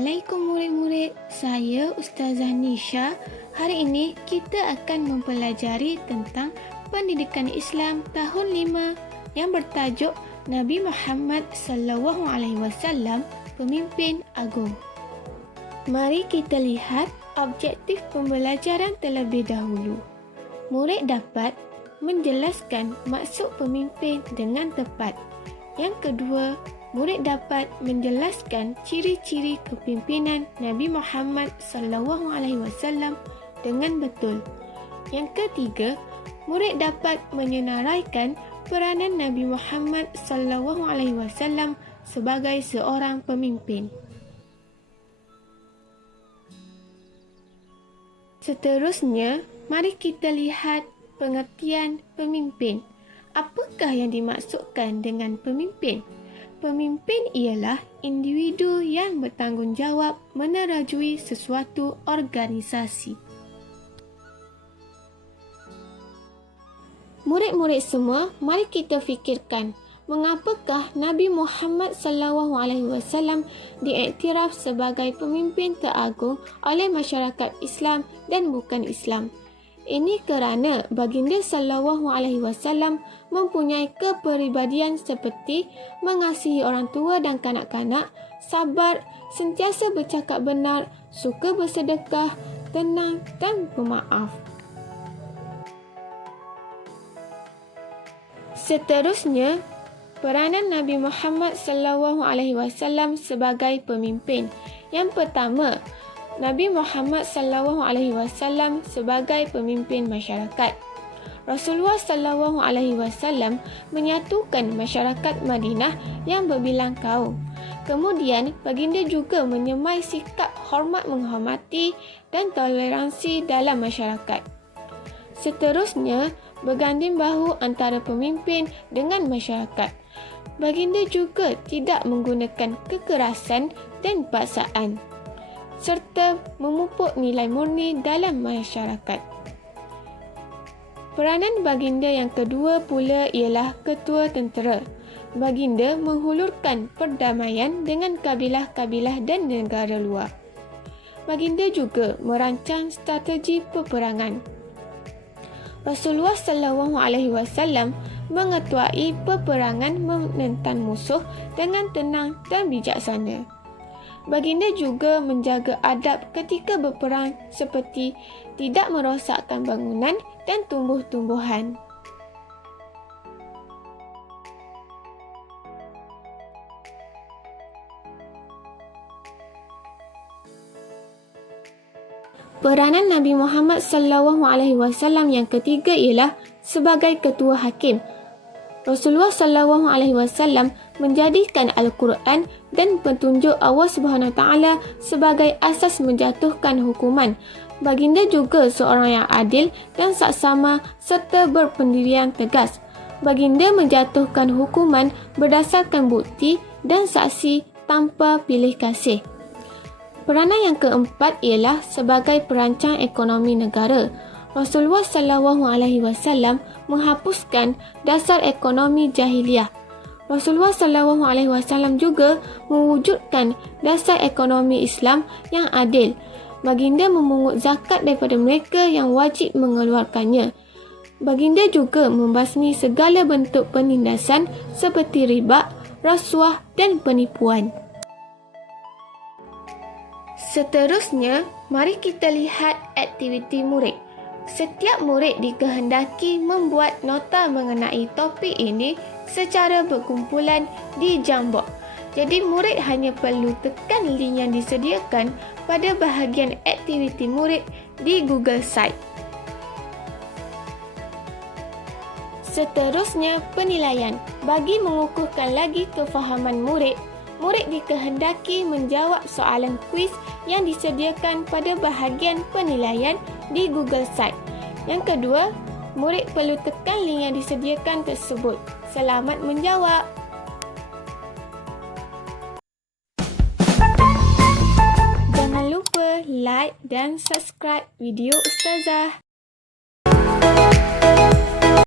Assalamualaikum murid-murid, saya Ustazah Nisha. Hari ini kita akan mempelajari tentang pendidikan Islam tahun 5 yang bertajuk Nabi Muhammad SAW, Pemimpin Agung. Mari kita lihat objektif pembelajaran terlebih dahulu. Murid dapat menjelaskan maksud pemimpin dengan tepat. Yang kedua, murid dapat menjelaskan ciri-ciri kepimpinan Nabi Muhammad SAW dengan betul. Yang ketiga, murid dapat menyenaraikan peranan Nabi Muhammad SAW sebagai seorang pemimpin. Seterusnya, mari kita lihat pengertian pemimpin. Apakah yang dimaksudkan dengan pemimpin? Pemimpin ialah individu yang bertanggungjawab menerajui sesuatu organisasi. Murid-murid semua, mari kita fikirkan, mengapakah Nabi Muhammad SAW diiktiraf sebagai pemimpin teragung oleh masyarakat Islam dan bukan Islam? Ini kerana baginda SAW mempunyai kepribadian seperti mengasihi orang tua dan kanak-kanak, sabar, sentiasa bercakap benar, suka bersedekah, tenang dan pemaaf. Seterusnya, peranan Nabi Muhammad SAW sebagai pemimpin. Yang pertama, Nabi Muhammad SAW sebagai pemimpin masyarakat. Rasulullah SAW menyatukan masyarakat Madinah yang berbilang kaum. Kemudian, baginda juga menyemai sikap hormat menghormati dan toleransi dalam masyarakat. Seterusnya, berganding bahu antara pemimpin dengan masyarakat. Baginda juga tidak menggunakan kekerasan dan paksaan, serta memupuk nilai murni dalam masyarakat. Peranan baginda yang kedua pula ialah ketua tentera. Baginda menghulurkan perdamaian dengan kabilah-kabilah dan negara luar. Baginda juga merancang strategi peperangan. Rasulullah SAW mengetuai peperangan menentang musuh dengan tenang dan bijaksana. Baginda juga menjaga adab ketika berperang seperti tidak merosakkan bangunan dan tumbuh-tumbuhan. Peranan Nabi Muhammad SAW yang ketiga ialah sebagai ketua hakim. Rasulullah SAW menjadikan Al-Quran dan petunjuk Allah SWT sebagai asas menjatuhkan hukuman. Baginda juga seorang yang adil dan saksama serta berpendirian tegas. Baginda menjatuhkan hukuman berdasarkan bukti dan saksi tanpa pilih kasih. Peranan yang keempat ialah sebagai perancang ekonomi negara. Rasulullah SAW menghapuskan dasar ekonomi jahiliah. Rasulullah SAW juga mewujudkan dasar ekonomi Islam yang adil. Baginda memungut zakat daripada mereka yang wajib mengeluarkannya. Baginda juga membasmi segala bentuk penindasan seperti riba, rasuah dan penipuan. Seterusnya, mari kita lihat aktiviti murid. Setiap murid dikehendaki membuat nota mengenai topik ini secara berkumpulan di Jamboard. Jadi murid hanya perlu tekan link yang disediakan pada bahagian aktiviti murid di Google Site. Seterusnya, penilaian. Bagi mengukuhkan lagi kefahaman murid, murid dikehendaki menjawab soalan kuis yang disediakan pada bahagian penilaian di Google Site. Yang kedua, murid perlu tekan link yang disediakan tersebut. Selamat menjawab! Jangan lupa like dan subscribe video Ustazah.